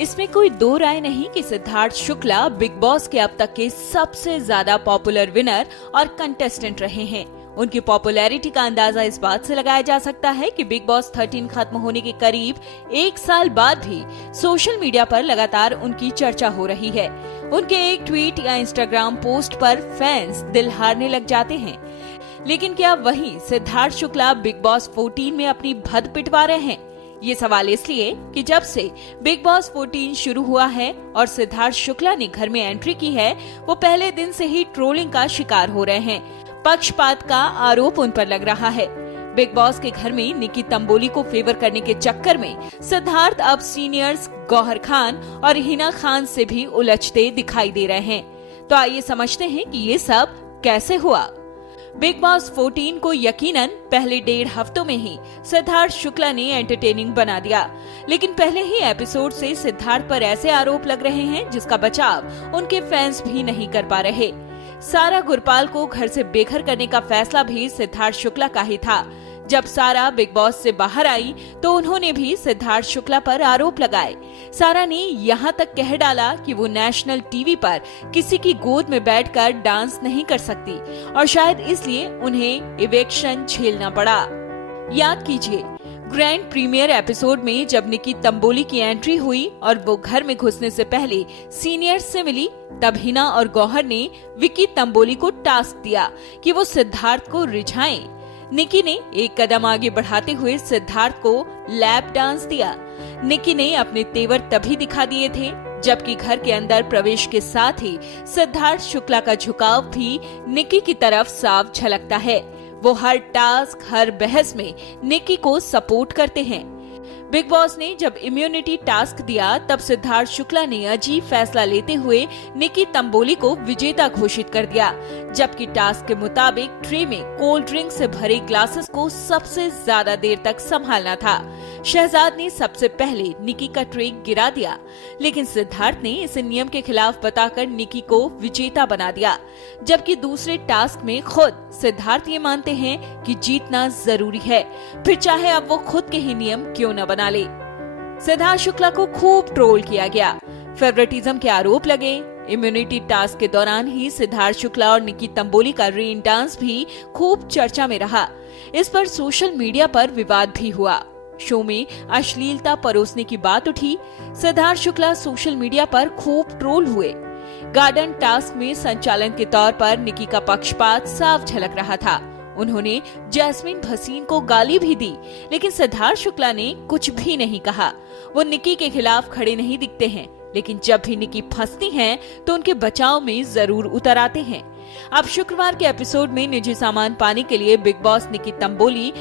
इसमें कोई दो राय नहीं कि सिद्धार्थ शुक्ला बिग बॉस के अब तक के सबसे ज्यादा पॉपुलर विनर और कंटेस्टेंट रहे हैं। उनकी पॉपुलैरिटी का अंदाजा इस बात से लगाया जा सकता है कि बिग बॉस 13 खत्म होने के करीब 1 साल बाद भी सोशल मीडिया पर लगातार उनकी चर्चा हो रही है। उनके एक ट्वीट या इंस्टाग्राम पोस्ट पर फैंस दिल हारने लग जाते हैं। लेकिन क्या वहीं सिद्धार्थ शुक्ला बिग बॉस 14 में अपनी भद पिटवा रहे हैं? ये सवाल इसलिए कि जब से बिग बॉस 14 शुरू हुआ है और सिद्धार्थ शुक्ला ने घर में एंट्री की है, वो पहले दिन से ही ट्रोलिंग का शिकार हो रहे हैं। पक्षपात का आरोप उन पर लग रहा है। बिग बॉस के घर में निकी तंबोली को फेवर करने के चक्कर में सिद्धार्थ अब सीनियर्स गौहर खान और हिना खान से भी उलझते दिखाई दे रहे हैं। तो आइए समझते हैं कि ये सब कैसे हुआ। बिग बॉस 14 को यकीनन पहले 1.5 हफ्तों में ही सिद्धार्थ शुक्ला ने एंटरटेनिंग बना दिया, लेकिन पहले ही एपिसोड से सिद्धार्थ पर ऐसे आरोप लग रहे हैं जिसका बचाव उनके फैंस भी नहीं कर पा रहे। सारा गुरपाल को घर से बेघर करने का फैसला भी सिद्धार्थ शुक्ला का ही था। जब सारा बिग बॉस से बाहर आई तो उन्होंने भी सिद्धार्थ शुक्ला पर आरोप लगाए। सारा ने यहाँ तक कह डाला कि वो नेशनल टीवी पर किसी की गोद में बैठकर डांस नहीं कर सकती और शायद इसलिए उन्हें इवेक्शन झेलना पड़ा। याद कीजिए, ग्रैंड प्रीमियर एपिसोड में जब निकी तंबोली की एंट्री हुई और वो घर में घुसने से पहले सीनियर्स से मिली, तब हिना और गौहर ने विकी तंबोली को टास्क दिया कि वो सिद्धार्थ को रिझाएं। निकी ने एक कदम आगे बढ़ाते हुए सिद्धार्थ को लैप डांस दिया। निकी ने अपने तेवर तभी दिखा दिए थे जबकि घर के अंदर प्रवेश के साथ ही सिद्धार्थ शुक्ला का झुकाव भी निकी की तरफ साफ झलकता है। वो हर टास्क, हर बहस में निकी को सपोर्ट करते हैं। बिग बॉस ने जब इम्यूनिटी टास्क दिया तब सिद्धार्थ शुक्ला ने अजीब फैसला लेते हुए निकी तंबोली को विजेता घोषित कर दिया, जबकि टास्क के मुताबिक ट्रे में कोल्ड ड्रिंक से भरे ग्लासेस को सबसे ज्यादा देर तक संभालना था। शहजाद ने सबसे पहले निकी का ट्रे गिरा दिया, लेकिन सिद्धार्थ ने इसे नियम के खिलाफ बताकर निकी को विजेता बना दिया, जबकि दूसरे टास्क में खुद सिद्धार्थ ये मानते हैं कि जीतना जरूरी है, फिर चाहे अब वो खुद के ही नियम क्यों न बना ले। सिद्धार्थ शुक्ला को खूब ट्रोल किया गया, फेवरेटिज्म के आरोप लगे। इम्यूनिटी टास्क के दौरान ही सिद्धार्थ शुक्ला और निकी तंबोली का रेन डांस भी खूब चर्चा में रहा। इस पर सोशल मीडिया पर विवाद भी हुआ। शो में अश्लीलता परोसने की बात उठी। सिद्धार्थ शुक्ला सोशल मीडिया पर खूब ट्रोल हुए। गार्डन टास्क में संचालन के तौर पर निकी का पक्षपात साफ झलक रहा था। उन्होंने जैस्मिन भसीन को गाली भी दी, लेकिन सिद्धार्थ शुक्ला ने कुछ भी नहीं कहा। वो निकी के खिलाफ खड़े नहीं दिखते हैं, लेकिन जब भी निकी फंसती हैं तो उनके बचाव में जरूर उतर आते हैं। अब शुक्रवार के एपिसोड में निजी सामान पाने के लिए बिग बॉस निकी तंबोली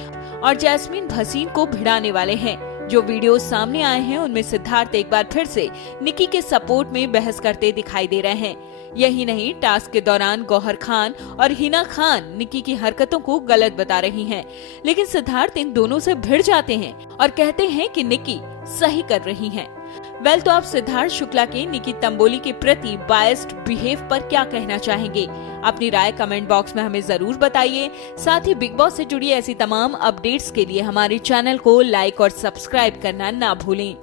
और जैस्मिन भसीन को भिड़ाने वाले हैं। जो वीडियो सामने आए हैं उनमें सिद्धार्थ एक बार फिर से निकी के सपोर्ट में बहस करते दिखाई दे रहे हैं। यही नहीं, टास्क के दौरान गौहर खान और हिना खान निकी की हरकतों को गलत बता रही हैं, लेकिन सिद्धार्थ इन दोनों से भिड़ जाते हैं और कहते हैं कि निकी सही कर रही हैं। तो आप सिद्धार्थ शुक्ला के निकी तंबोली के प्रति बायस्ड बिहेव पर क्या कहना चाहेंगे? अपनी राय कमेंट बॉक्स में हमें जरूर बताइए। साथ ही बिग बॉस से जुड़ी ऐसी तमाम अपडेट्स के लिए हमारे चैनल को लाइक और सब्सक्राइब करना ना भूलें।